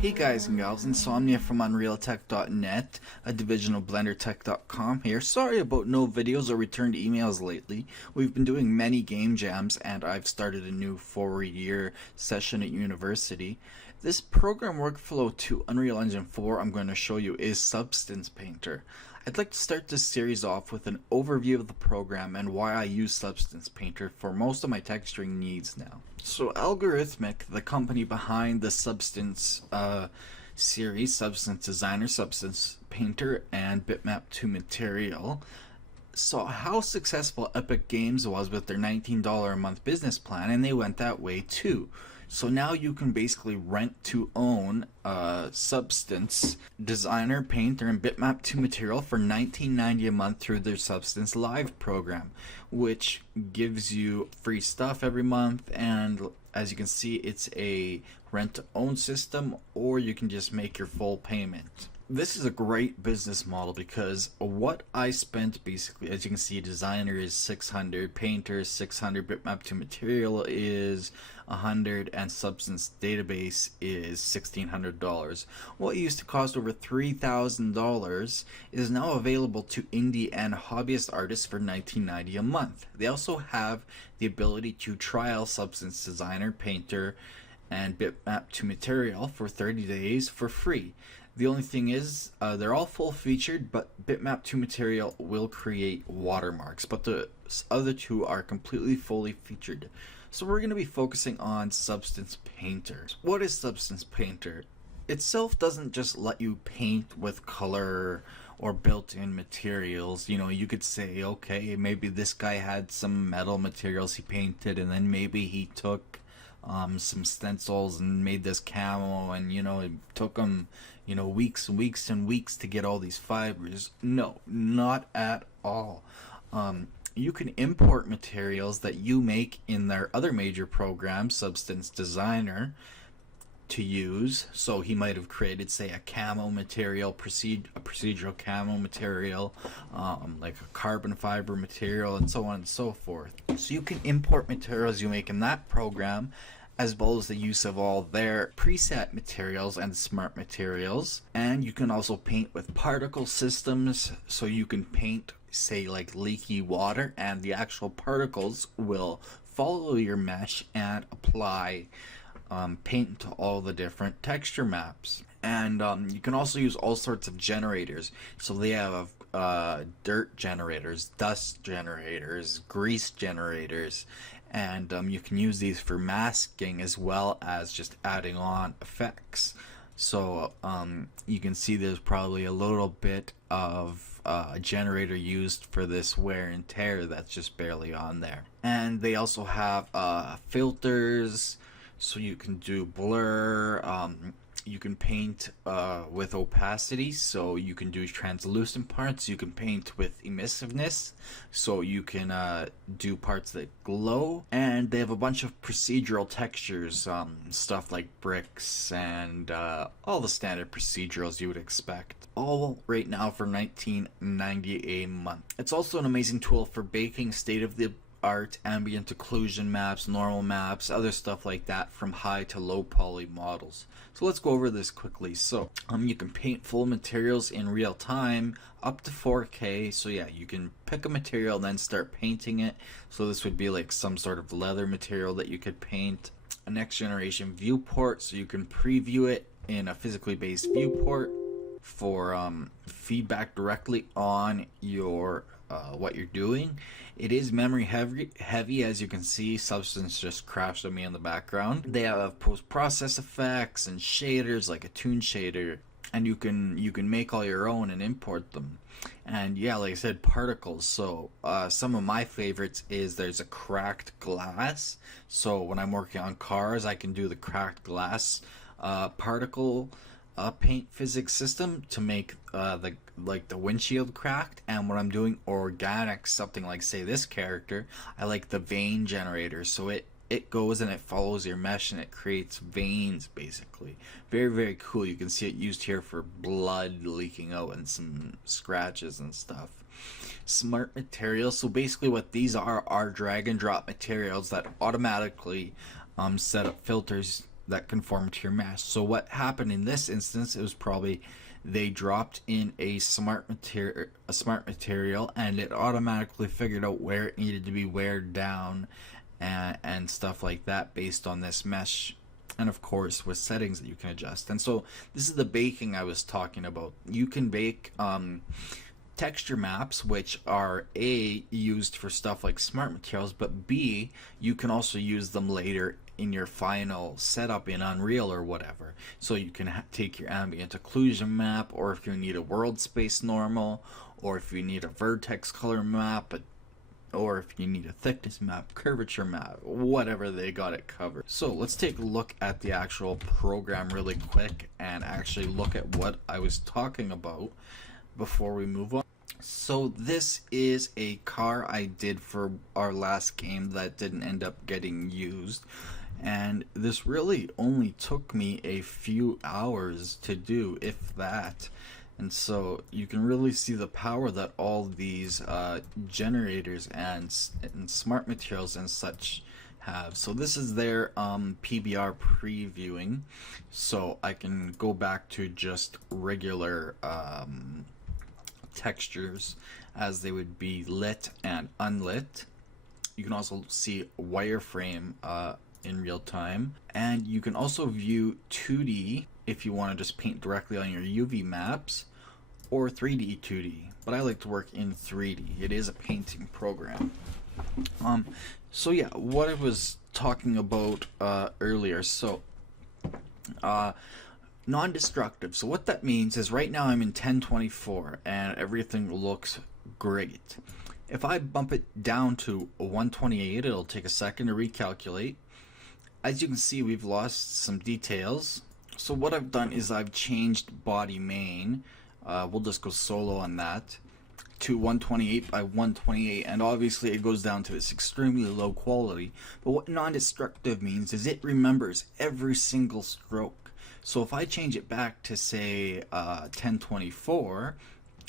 Hey guys and gals, Insomnia from UnrealTech.net, a division of BlenderTek.com here. Sorry about no videos or returned emails lately. We've been doing many game jams and I've started a new 4-year session at university. This program workflow to Unreal Engine 4 I'm going to show you is Substance Painter. I'd like to start this series off with an overview of the program and why I use Substance Painter for most of my texturing needs now. So Algorithmic, the company behind the Substance series, Substance Designer, Substance Painter, and Bitmap to Material, saw how successful Epic Games was with their $19 a month business plan, and they went that way too. So now you can basically rent to own Substance Designer, Painter, and Bitmap to Material for $19.90 a month through their Substance Live program, which gives you free stuff every month. And as you can see, it's a rent to own system, or you can just make your full payment. This is a great business model because what I spent basically, as you can see, Designer is $600, Painter is $600, Bitmap to Material is $100, and Substance Database is $1,600. What used to cost over $3,000 is now available to indie and hobbyist artists for $19.90 a month. They also have the ability to trial Substance Designer, Painter, and Bitmap to Material for 30 days for free. The only thing is, they're all full featured, but Bitmap to Material will create watermarks, but the other two are completely fully featured. So we're going to be focusing on Substance Painter. What is Substance Painter? Itself doesn't just let you paint with color or built-in materials. You know, you could say, okay, maybe this guy had some metal materials he painted, and then maybe he took some stencils and made this camo, and it took him weeks and weeks and weeks to get all these fibers. No, not at all. You can import materials that you make in their other major program, Substance Designer, to use. So he might have created, say, a camo material, a procedural camo material, like a carbon fiber material, and so on and so forth. So you can import materials you make in that program, as well as the use of all their preset materials and smart materials. And you can also paint with particle systems, so you can paint, say, like leaky water, and the actual particles will follow your mesh and apply paint to all the different texture maps. And you can also use all sorts of generators. So they have dirt generators, dust generators, grease generators, and you can use these for masking as well as just adding on effects. So you can see there's probably a little bit of a generator used for this wear and tear that's just barely on there. And they also have filters, so you can do blur. You can paint with opacity, so you can do translucent parts. You can paint with emissiveness, so you can do parts that glow. And they have a bunch of procedural textures, stuff like bricks and all the standard procedurals you would expect. All right now for $19.90 a month. It's also an amazing tool for baking state-of-the-art ambient occlusion maps, normal maps, other stuff like that from high to low poly models. So let's go over this quickly. So you can paint full materials in real time up to 4K. So yeah, you can pick a material and then start painting it. So this would be like some sort of leather material that you could paint. A next generation viewport, so you can preview it in a physically based viewport for feedback directly on your what you're doing. It is memory heavy, as you can see. Substance just crashed on me in the background. They have post-process effects and shaders, like a toon shader, and you can make all your own and import them. And yeah, like I said, particles. So some of my favorites is there's a cracked glass. So when I'm working on cars, I can do the cracked glass particle paint physics system to make the windshield cracked. And when I'm doing organic, something like, say, this character, I like the vein generator, so it goes and it follows your mesh and it creates veins, basically. Very, very cool. You can see it used here for blood leaking out and some scratches and stuff. Smart materials, so basically what these are drag and drop materials that automatically set up filters that conform to your mesh. So what happened in this instance, it was probably they dropped in a smart material and it automatically figured out where it needed to be weared down and stuff like that based on this mesh, and of course with settings that you can adjust. And so this is the baking I was talking about. You can bake texture maps, which are A, used for stuff like smart materials, but B, you can also use them later in your final setup in Unreal or whatever. So you can take your ambient occlusion map, or if you need a world space normal, or if you need a vertex color map, or if you need a thickness map, curvature map, whatever, they got it covered. So let's take a look at the actual program really quick and actually look at what I was talking about before we move on. So this is a car I did for our last game that didn't end up getting used, and this really only took me a few hours to do, if that. And so you can really see the power that all these generators and smart materials and such have. So this is their PBR previewing, so I can go back to just regular textures as they would be lit and unlit. You can also see wireframe in real time, and you can also view 2D if you want to just paint directly on your UV maps, or 3D 2D, but I like to work in 3D. It is a painting program. So yeah, what I was talking about earlier, so non-destructive. So what that means is right now I'm in 1024 and everything looks great. If I bump it down to 128, it'll take a second to recalculate. As you can see, we've lost some details. So what I've done is I've changed body main. We'll just go solo on that to 128 by 128, and obviously it goes down to this extremely low quality. But what non-destructive means is it remembers every single stroke. So if I change it back to say 1024,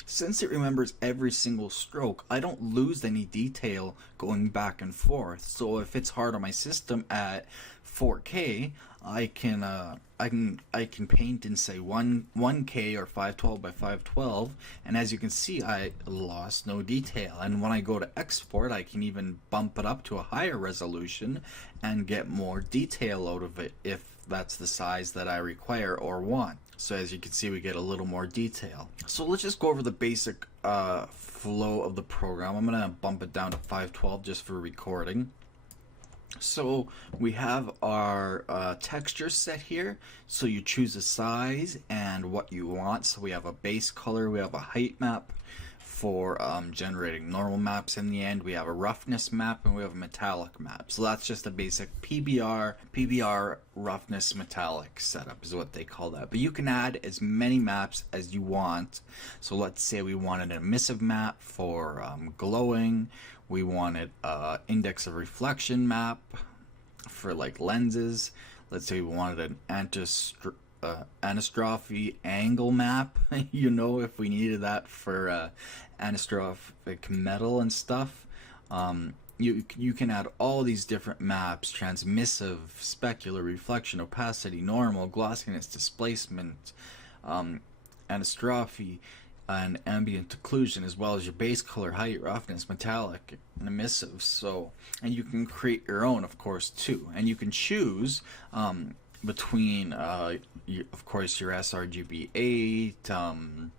since it remembers every single stroke, I don't lose any detail going back and forth. So if it's hard on my system at 4K, I can paint in say 1K or 512 by 512, and as you can see, I lost no detail. And when I go to export, I can even bump it up to a higher resolution and get more detail out of it if that's the size that I require or want. So as you can see, we get a little more detail. So let's just go over the basic flow of the program. I'm gonna bump it down to 512 just for recording. So we have our texture set here. So you choose a size and what you want. So we have a base color, we have a height map for generating normal maps. In the end, we have a roughness map and we have a metallic map. So that's just a basic PBR roughness metallic setup is what they call that. But you can add as many maps as you want. So let's say we wanted an emissive map for glowing. We wanted index of reflection map for like lenses. Let's say we wanted an anisotropy angle map, you know, if we needed that for anisotrophic metal and stuff. You can add all these different maps: transmissive, specular, reflection, opacity, normal, glossiness, displacement, anisotropy, and ambient occlusion, as well as your base color, height, roughness, metallic, and emissive. So, and you can create your own, of course, too. And you can choose between, of course, your sRGB8,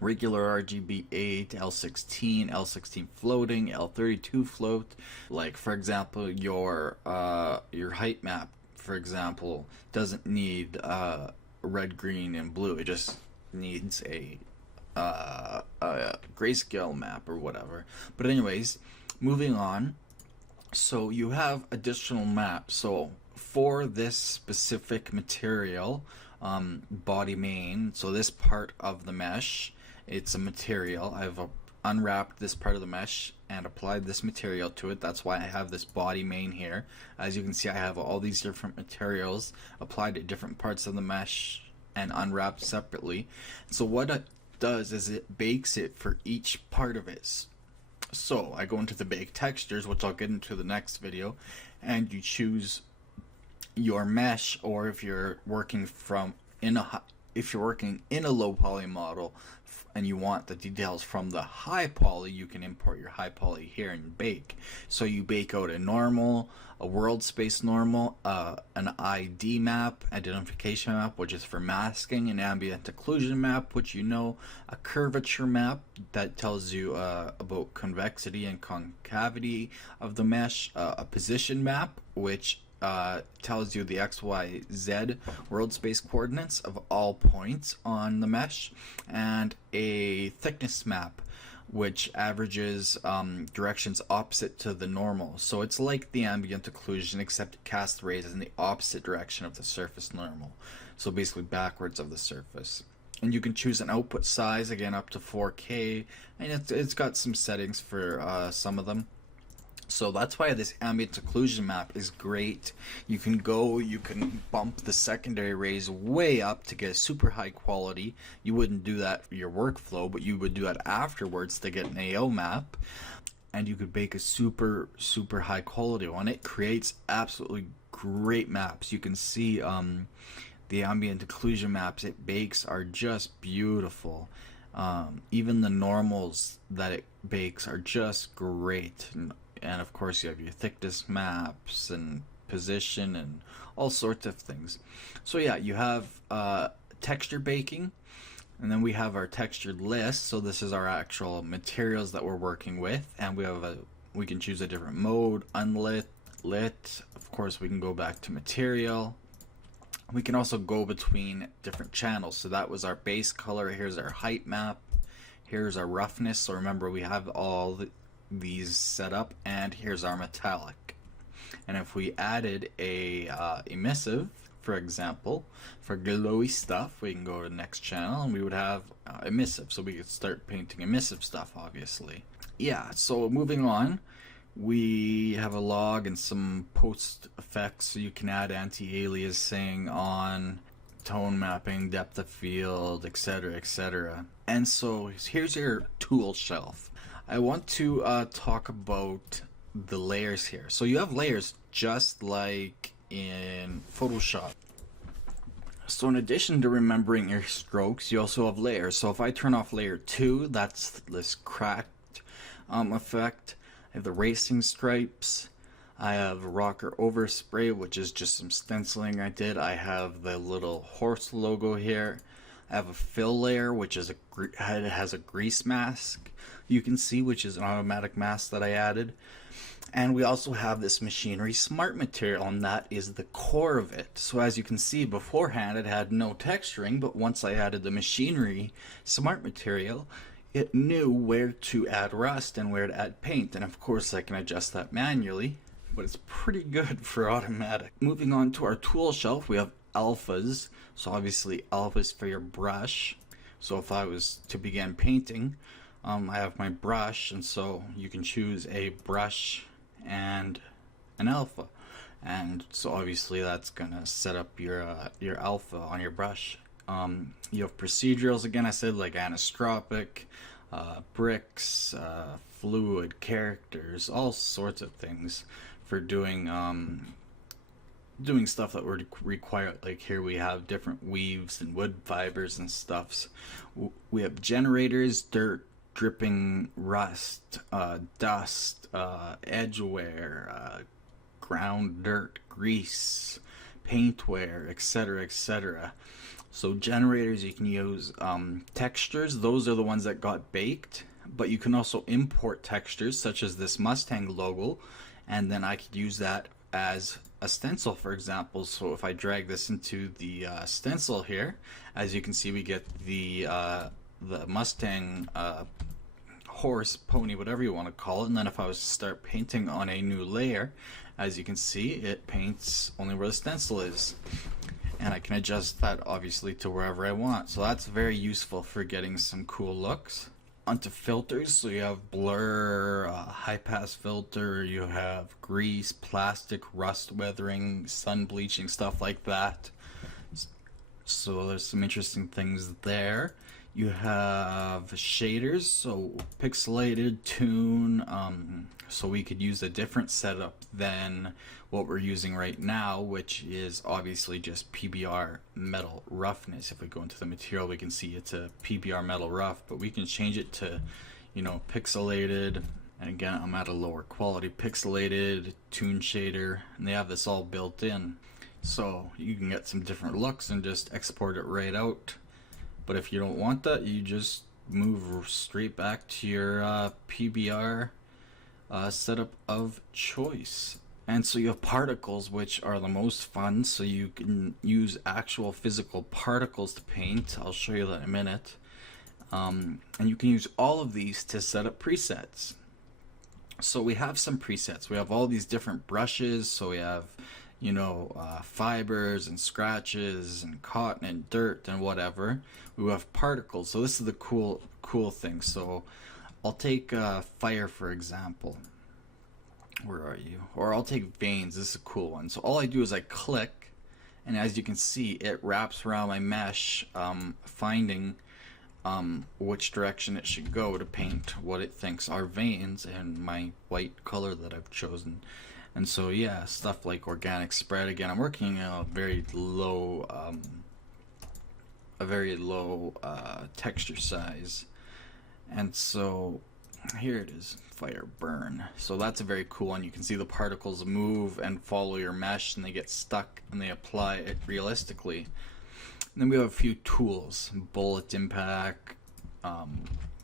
regular RGB8, L16, L16 floating, L32 float. Like for example, your height map, for example, doesn't need red, green, and blue. It just needs a grayscale map or whatever. But anyways, moving on. So you have additional maps. So for this specific material, body main, so this part of the mesh, it's a material. I've unwrapped this part of the mesh and applied this material to it. That's why I have this body main here. As you can see, I have all these different materials applied to different parts of the mesh and unwrapped separately. So what it does is it bakes it for each part of it. So I go into the bake textures, which I'll get into the next video, and you choose your mesh, or if you're working if you're working in a low poly model and you want the details from the high poly, you can import your high poly here and bake. So you bake out a normal, a world space normal, an ID map, identification map, which is for masking, an ambient occlusion map, which you know, a curvature map that tells you about convexity and concavity of the mesh, a position map, which tells you the X, Y, Z world space coordinates of all points on the mesh, and a thickness map which averages directions opposite to the normal. So it's like the ambient occlusion, except it casts rays in the opposite direction of the surface normal. So basically backwards of the surface. And you can choose an output size, again up to 4K, and it's got some settings for some of them. So that's why this ambient occlusion map is great. You can bump the secondary rays way up to get super high quality. You wouldn't do that for your workflow, but you would do that afterwards to get an AO map. And you could bake a super high quality one. It creates absolutely great maps. You can see the ambient occlusion maps it bakes are just beautiful. Even the normals that it bakes are just great. And of course you have your thickness maps and position and all sorts of things. So yeah, you have texture baking, and then we have our textured list. So this is our actual materials that we're working with, and we can choose a different mode: unlit, lit. Of course we can go back to material. We can also go between different channels. So that was our base color. Here's our height map. Here's our roughness. So remember, we have all these set up, and here's our metallic. And if we added a emissive, for example, for glowy stuff, we can go to the next channel and we would have emissive. So we could start painting emissive stuff, obviously. Yeah, so moving on, we have a log and some post effects, so you can add anti-aliasing on, tone mapping, depth of field, etc, etc. And so here's your tool shelf. I want to talk about the layers here. So you have layers just like in Photoshop. So in addition to remembering your strokes, you also have layers. So if I turn off layer 2, that's this cracked effect. I have the racing stripes. I have rocker overspray, which is just some stenciling I did. I have the little horse logo here. I have a fill layer, which is has a grease mask, you can see, which is an automatic mask that I added. And we also have this machinery smart material, and that is the core of it. So as you can see, beforehand it had no texturing, but once I added the machinery smart material, it knew where to add rust and where to add paint. And of course I can adjust that manually, but it's pretty good for automatic. Moving on to our tool shelf, we have alphas. So obviously alphas for your brush. So if I was to begin painting, I have my brush, and so you can choose a brush and an alpha, and so obviously that's gonna set up your alpha on your brush. You have procedurals, again I said, like anisotropic, bricks, fluid, characters, all sorts of things for doing stuff that would require, like here we have different weaves and wood fibers and stuffs. We have generators, dirt, dripping, rust, dust, edge wear, ground dirt, grease, paint wear, etc, etc. So generators, you can use textures. Those are the ones that got baked, but you can also import textures such as this Mustang logo, and then I could use that as a stencil, for example. So if I drag this into the stencil here, as you can see, we get the Mustang horse, pony, whatever you want to call it. And then if I was to start painting on a new layer, as you can see, it paints only where the stencil is, and I can adjust that obviously to wherever I want. So that's very useful for getting some cool looks. Onto filters, so you have blur, high pass filter, you have grease, plastic, rust weathering, sun bleaching, stuff like that. So there's some interesting things there. You have shaders, so pixelated, tune, so we could use a different setup than what we're using right now, which is obviously just PBR metal roughness. If we go into the material, we can see it's a PBR metal rough, but we can change it to, you know, pixelated. And again, I'm at a lower quality, pixelated, tune shader, and they have this all built in. So you can get some different looks and just export it right out. But if you don't want that, you just move straight back to your PBR setup of choice. And so you have particles, which are the most fun, so you can use actual physical particles to paint. I'll show you that in a minute. And you can use all of these to set up presets. So we have some presets. We have all these different brushes, so we have, you know, fibers and scratches and cotton and dirt and whatever. We have particles. So this is the cool thing. So I'll take fire for example. Where are you? Or I'll take veins. This is a cool one. So all I do is I click, and as you can see, it wraps around my mesh, finding which direction it should go to paint what it thinks are veins and my white color that I've chosen. And so yeah, stuff like organic spread. Again, I'm working on a very low texture size, and so here it is, fire burn. So that's a very cool one. You can see the particles move and follow your mesh, and they get stuck and they apply it realistically. And then we have a few tools: bullet impact,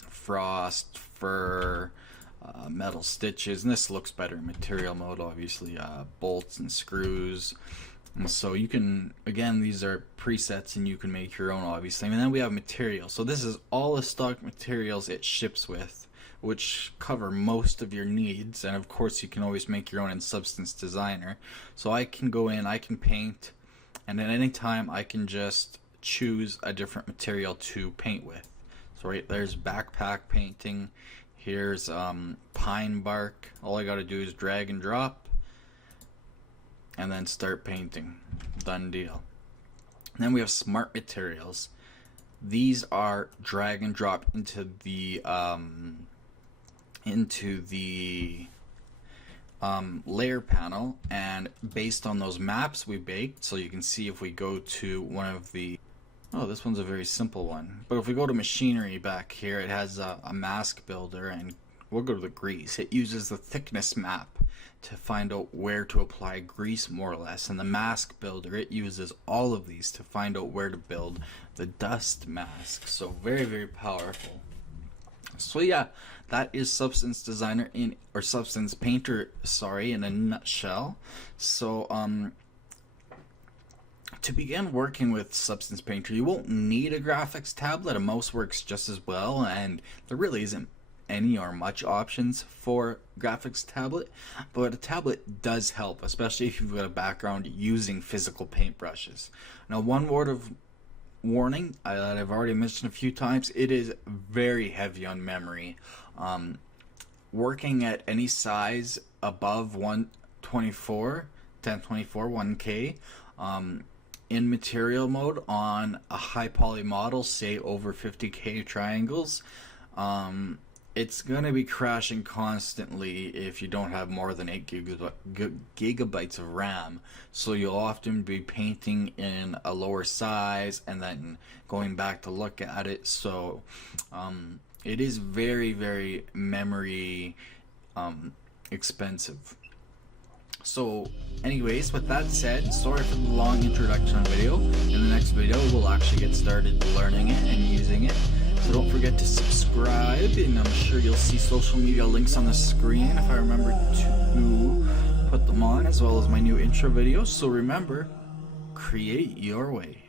frost, fur, metal stitches, and this looks better in material mode, obviously, bolts and screws. And so you can, again, these are presets and you can make your own, obviously. And then we have material. So this is all the stock materials it ships with, which cover most of your needs. And of course you can always make your own in Substance Designer. So I can go in, I can paint, and at any time I can just choose a different material to paint with. So right there's backpack painting. Here's pine bark. All I gotta do is drag and drop and then start painting. Done deal. And then we have smart materials. These are drag and drop into the layer panel, and based on those maps we baked, so you can see if we go to one of the, oh, this one's a very simple one, but if we go to machinery back here, it has a mask builder, and we'll go to the grease. It uses the thickness map to find out where to apply grease, more or less, and the mask builder, it uses all of these to find out where to build the dust mask. So very, very powerful. So yeah, that is Substance Designer or Substance Painter, sorry, in a nutshell. So to begin working with Substance Painter, you won't need a graphics tablet. A mouse works just as well, and there really isn't any or much options for graphics tablet, but a tablet does help, especially if you've got a background using physical paintbrushes. Now, one word of warning that I've already mentioned a few times: it is very heavy on memory. Working at any size above 1024, 1K, in material mode on a high poly model, say over 50K triangles, it's gonna be crashing constantly if you don't have more than 8 gigabytes of RAM. So you'll often be painting in a lower size and then going back to look at it. So it is very, very memory expensive. So anyways, with that said, sorry for the long introduction video. In the next video we'll actually get started learning it and using it. So don't forget to subscribe, and I'm sure you'll see social media links on the screen if I remember to put them on, as well as my new intro videos. So remember, create your way.